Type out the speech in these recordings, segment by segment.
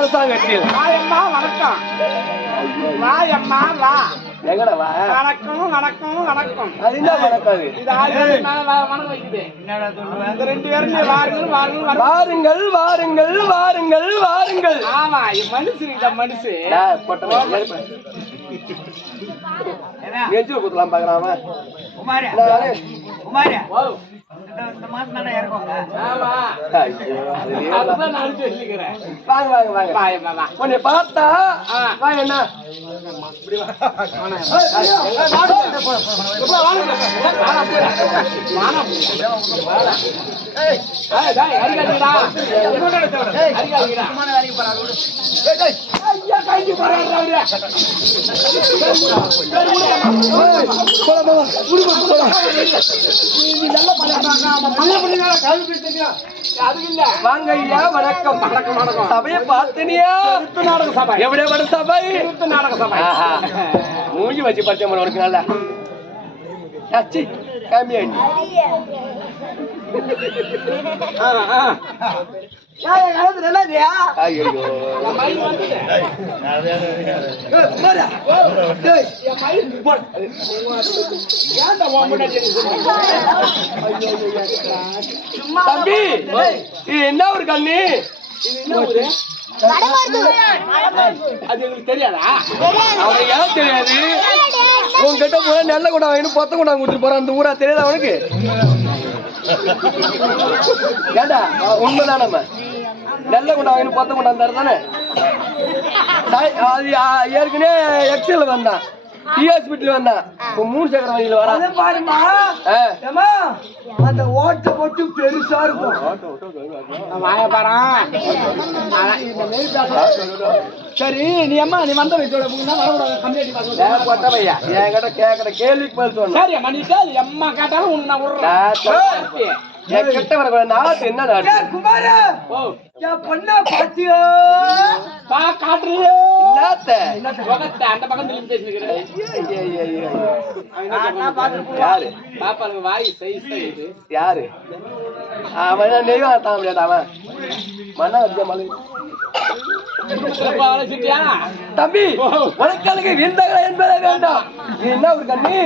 அரசாங்கத்தில் வணக்கம் வா அம்மா வா எங்கடா வா வணக்கம் வணக்கம் வணக்கம் அது என்ன வணக்கம் இது வணக்கம் வைக்குது இந்த ரெண்டு பேரும் வாருங்கள் வாருங்கள் வாருங்கள் வாருங்கள் வாருங்கள் வாருங்கள் ஆமா மனுஷன் மனுஷு நெஞ்சில் குத்தலாம் பாக்குறான் குமாரியா குமாரியா இந்த மாசம் தானே இறக்குவாங்க. ஆமா அதுதான் நான் சொல்லிக்கிறேன். வாங்க வாங்க வாங்க வாங்க உன்னை பார்த்தா வா என்ன இப்படி வா வாங்க ஐயா வணக்கம் வணக்கம் வணக்கம் சபையை பார்த்தனியா நாடக சபை எப்படி சபை நாடக சபை மூஞ்சி வச்சு பச்சை உனக்கு நல்லா கம்மியா தம்பி என்ன ஒரு கண்ணு அது எங்களுக்கு தெரியாதா அவனுக்கு ஏன் தெரியாது உங்ககிட்ட போற நெல்ல கூட வாங்கி பொத்த கூட கொடுத்துட்டு போறான் அந்த ஊரா தெரியாதா அவனுக்கு ஏண்டா உண்மைதான் நம்ம நெல்ல கொண்டா வாங்கி பொத்த கொண்டாந்தாரு தானே அது ஏற்கனவே எக்ஸல் வந்தான் ஹாஸ்பிட்டல் வந்தான் இப்போ 3 சக்கர வண்டியில வர பாருமா அந்த ஓட்டை போட்டு பெருசா இருக்கும் சரி நீ அம்மா நீ வந்த பையா என்கிட்ட கேட்கற கேள்விக்கு பதில் சொல்லு சரி அம்மா நீ கேள்வி அம்மா கேட்டாலும் உனக்கு நான் விடுறேன் என் கிட்ட வர நாட்டு என்ன நாட்டு குமார பொண்ணா பாத்தியோ பா காட்டுறியோ அந்த பக்கம் யாரு பாப்பாளுக்கு வாய் சைஸ் யாரு அவன் நெய்வா தான் முடியாது அவன் மன வச்ச மலை தம்பி உனக்கு விருந்தகர் என்பதே வேண்டாம் என்ன ஒரு கண்ணி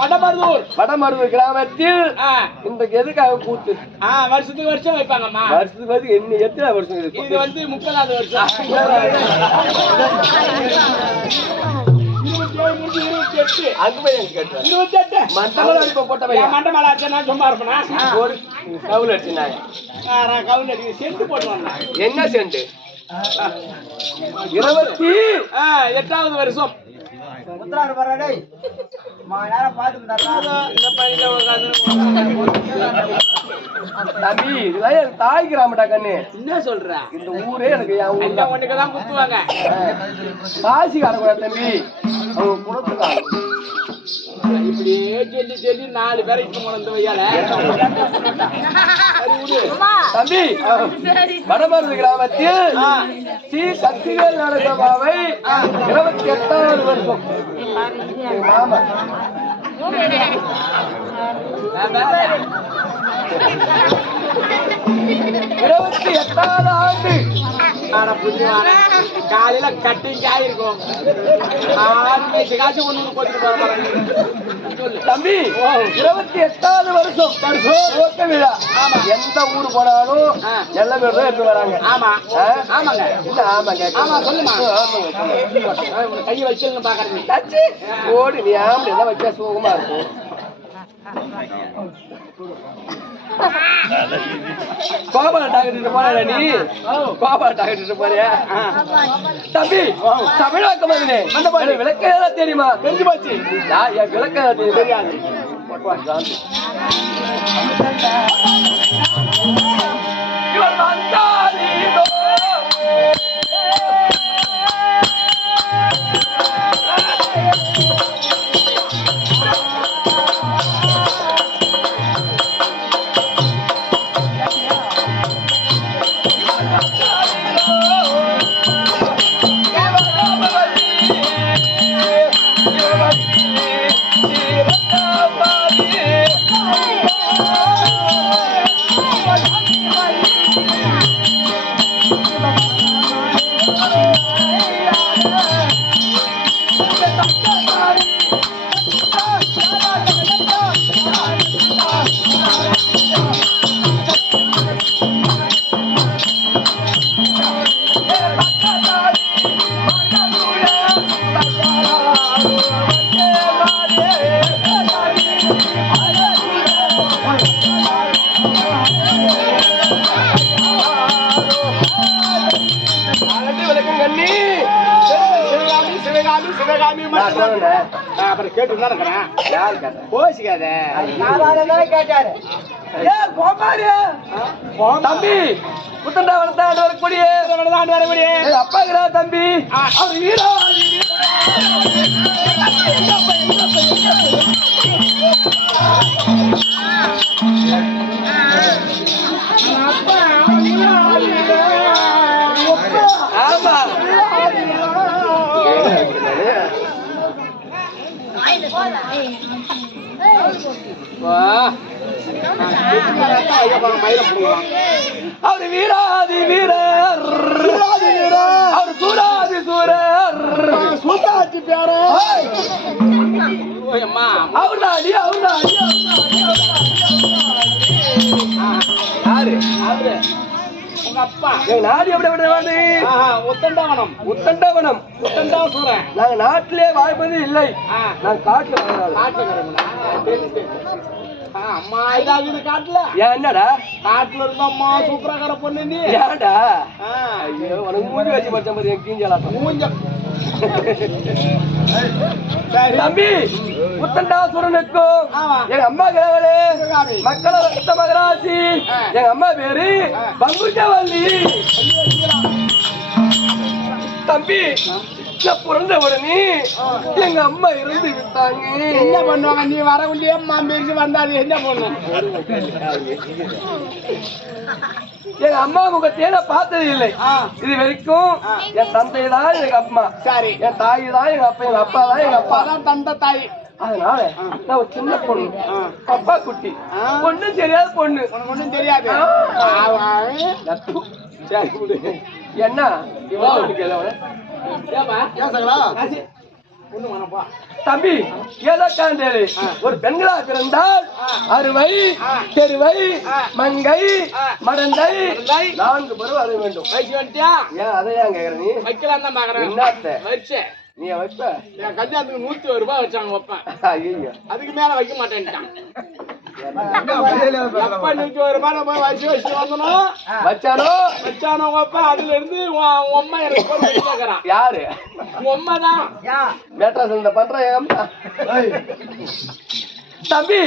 வடமருதூர் கிராமத்தில் இந்த எதுக்காக கூத்து வருஷத்துக்கு வருஷம் வைப்பாங்கம்மா வருஷத்துக்கு வருஷம் என்ன எத்தனை வருஷம் இருக்கு இது வந்து 30வது வருஷம் 28 அங்க போய் எனக்கு கேட்டேன் 28 மண்டமல அடிப்ப போட்ட பையன் மண்டமல அடிச்சா நான் சும்மா இருப்பேனா ஒரு கவுல் அடிச்சாங்க கவுல் அடி சென்ட் போட்டு வந்தேன் என்ன சென்ட் 28வது வருஷம் முத்ராடு பாரு நேரம் தம்பி இதெல்லாம் என் தாய் கிராமடா கண்ணு என்ன சொல்ற இந்த ஊரே எனக்கு ஒண்ணுக்குதான் குத்துவாங்க காசி காரக்கூடாது தம்பி அவங்க குளத்துக்காக இப்படியே சொல்லி 4 பேரை இட்டு போன இந்த வையால தம்பி வடமருது கிராமத்தில் ஸ்ரீ சக்திவேல் நாடகசபாவை 28வது வருஷம் ஆமா 28வது ஆண்டு காலையில கட்டிங் ஆயிருக்கும் 6 வயசு காசு ஒண்ணு போட்டு தம்பி 28வது வருஷம் ஓட்ட விழா எந்த ஊரு போனாலும் எல்லா பேரும் தான் எடுத்து வராங்க ஆமா ஆமாங்க இல்ல ஆமாங்க ஆமா சொல்லுமா கையை வச்சு பாக்குறீங்க ஓடி நீ ஆம்பளை எல்லாம் வச்சா சுகமா இருக்கும் கோபால டாக்டர் போறியா நீ? கோபால டாக்டர் போறியா? தம்பி தமிழாக்கம் அந்த விளக்க தெரியுமா? தெரிஞ்சு போச்சு. என் விளக்க தெரியாது. இவர் வந்தாலே தம்பி புத்தண்டா வளர்த்தாண்டு வரக்கூடிய அப்பா தம்பி அவர் வீரா ஆமா அவர் வீராதி வீரர் அவர் சூராதி சூரர் சூட்டாச்சி பேர அவர்தாடி அவர்தாடி யாரு அவரு உங்க அப்பா எங்க நாடு எப்படி எப்படி வந்து உத்தண்டவனம் உத்தண்டவனம் உத்தண்டாசுரன் நாங்க நாட்டிலே வாழ்வது இல்லை நாங்க காட்டுல அம்மா இதாகுது காட்டுல ஏன் என்னடா காட்டுல இருந்த அம்மா சூப்பராக்கிற பொண்ணு நீ ஏன்டா ஐயோ உனக்கு மூஞ்சி வச்சு பச்சை மாதிரி என் கீஞ்சலாட்டம் மூஞ்ச தம்பி முத்தண்டாசுரனுக்கும் எங்க அம்மா கிழவரே மக்களை ரத்த மகராசி எங்க அம்மா பேரு பங்குச்சவல்லி தம்பி நான் பிறந்த உடனே எங்க அம்மா இருந்து விட்டாங்க என்ன பண்ணுவாங்க நீ வர உள்ளே அம்மா மேய்ச்சி வந்தாது என்ன பண்ணும் எங்க அம்மா முகத்தையே நான் பார்த்தது இல்லை இது வரைக்கும் என் தந்தை தான் எங்க அம்மா சரி என் தாய் தான் எங்க அப்பா எங்க அப்பா தான் எங்க அப்பா தான் தந்தை தாய் அதனால நான் ஒரு சின்ன பொண்ணு அப்பா குட்டி பொண்ணும் தெரியாது பொண்ணு ஒண்ணும் தெரியாது என்ன தம்பி ஏதோ ஒரு பெண்களா பிறந்தால் அறுவை தெருவை மங்கை மடந்தை 4 பருவம் அறிய வேண்டும் ஏன் அதையா கேக்குற நீ வைக்கலாம் தான் பாக்குறேன் என்னத்த நீ வைப்ப என் கல்யாணத்துக்கு 101 ரூபாய் வச்சாங்க வைப்பேன் ஐயோ அதுக்கு மேல வைக்க மாட்டேன்ட்டான் அதுல இருந்து யாரு உம்மைதான் பண்ற தம்பி